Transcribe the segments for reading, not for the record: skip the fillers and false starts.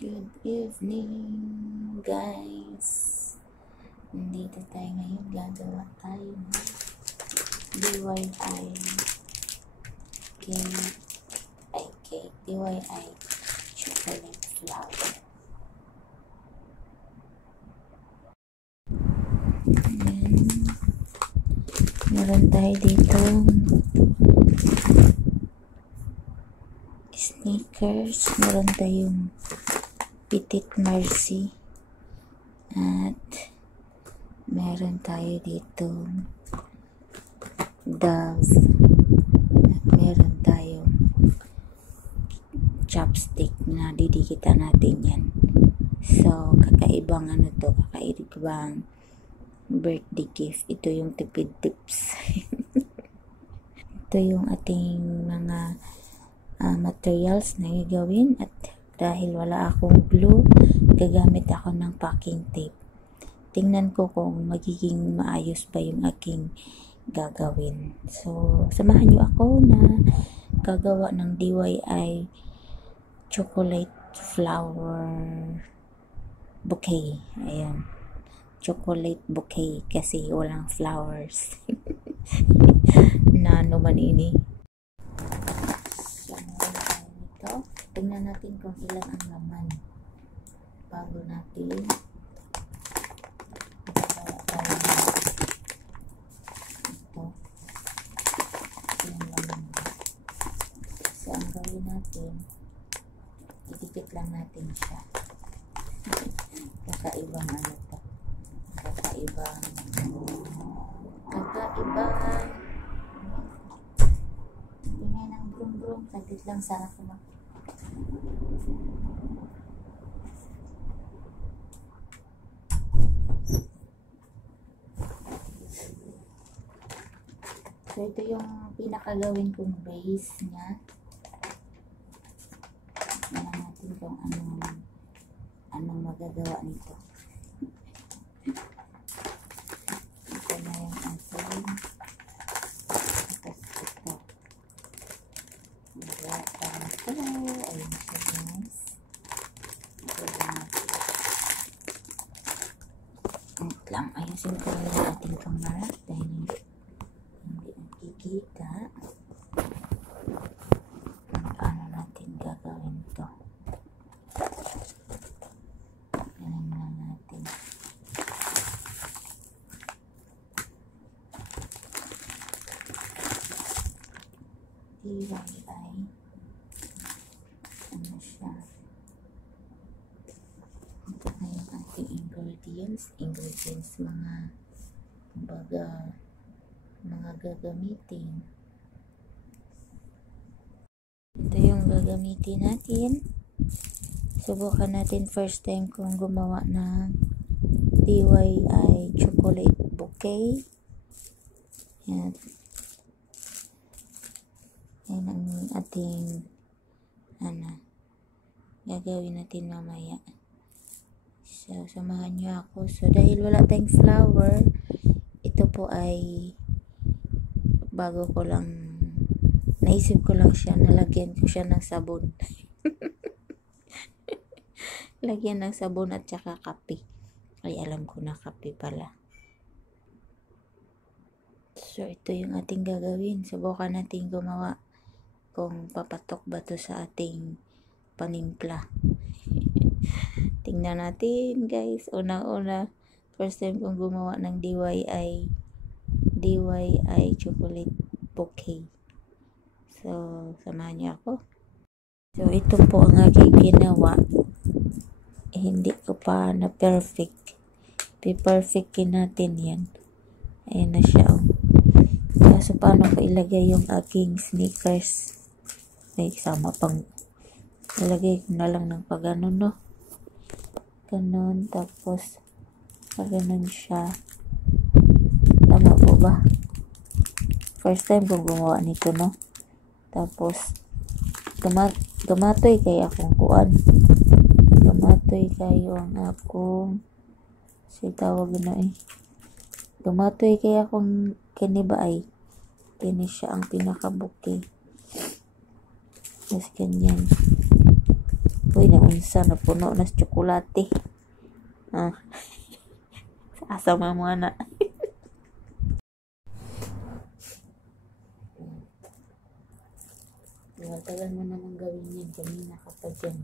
Good evening, guys. Nandito tayo ngayon. Gagawa tayo ng DIY cake. DIY chocolate flower. Ayan. Meron tayo dito Snickers. Meron tayong Petite Merci. At meron tayo dito Dove. At meron tayong chopstick na didikitan natin yan. So, kakaibang kakaibang birthday gift. Ito yung tipid tips. Ito yung ating mga materials na gagawin, at dahil wala akong glue, gagamit ako ng packing tape. Tingnan ko kung magiging maayos ba yung aking gagawin. So, samahan nyo ako na gagawa ng DIY chocolate flower bouquet. Ayan. Chocolate bouquet kasi walang flowers. Na ano man ini. So, ito. Tingnan natin kung ilan ang laman bago natin gagawa tayo ito. Ilang laman. So, ang gawin natin, idikit lang natin siya. Kakaibang ano to. Kakaibang tingnan ng brum-brum. Saglit lang, sarap ko. So, ito yung pinakagawin kong base niya. Tingnan natin kung anong magagawa nito. Ito na yung asin. Tapos ito. Ayun siya, guys. Ito lang. Wait lang. Ayusin ko lang yung ating camera dahil hindi nakikita. Paano natin gagawin ito? Ayan na natin. DIY. Ano siya? Ito na yung ating ingredients. Mga gagamitin. Ito yung gagamitin natin. Subukan natin first time kung gumawa ng DIY chocolate bouquet. Yan. Yan ang ating gagawin natin mamaya. So, samahan nyo ako. So, dahil wala tayong flower, ito po ay naisip ko lang siya, nalagyan ko siya ng sabon. Lagyan ng sabon at saka kape. Ay, alam ko na kape pala. So, ito yung ating gagawin. Subukan natin gumawa kung papatok ba to sa ating panimpla. Tingnan natin, guys. Una-una, first time kong gumawa ng DIY chocolate bouquet. So, samahan niyo ako. So, ito po ang aking ginawa. Hindi ko pa na perfect. Perfectin natin yan. Ayan na siya. So, paano ko ilagay yung aking Snickers? Ay, sama pang ilagay ko na lang ng pag-ganon, no? Ganon, tapos pag-ganon siya. Tama po ba? First time kong gumawa nito, no? Tapos, gamatoy kaya akong kuan. Gamatoy kayo ang akong tawag na eh. Gamatoy kaya akong kinibaay. Kini siya ang pinakabuki. Tapos ganyan. Uy, naunsa na puno na sa tsokolate. Ah, asa mo na. Tagal mo naman gawin yan. Kanina ka pa dyan.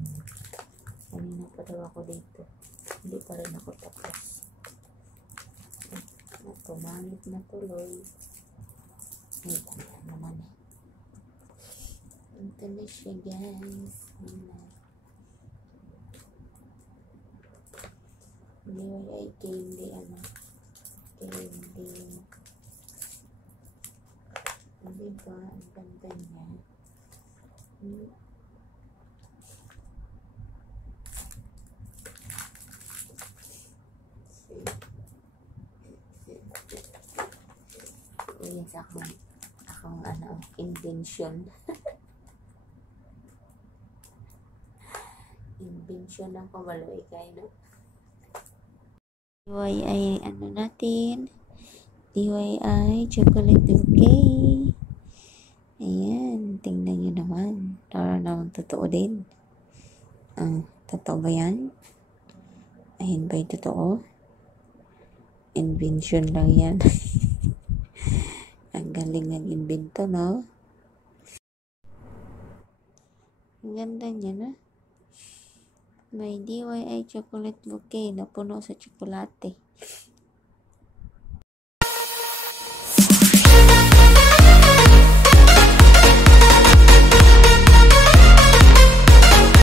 Kanina pa daw ako dito. Hindi pa rin ako tapos. Pumangit na tuloy. Ay, tanda naman eh. Ito na siya, guys. Hindi ay candy, ano. Candy. Hindi ba? Ang ganda niya. Yan sa akong ano, invention. Invention ng pabaloy kayo, no? DIY ano natin? DIY chocolate bouquet. Ayan, tingnan nyo naman. Para naman totoo din. Totoo ba yan? Ayan ba yung totoo? Invention lang yan. Ang galing ng invento, no? Ang ganda niya, no? May DIY chocolate bouquet na puno sa tsokolate.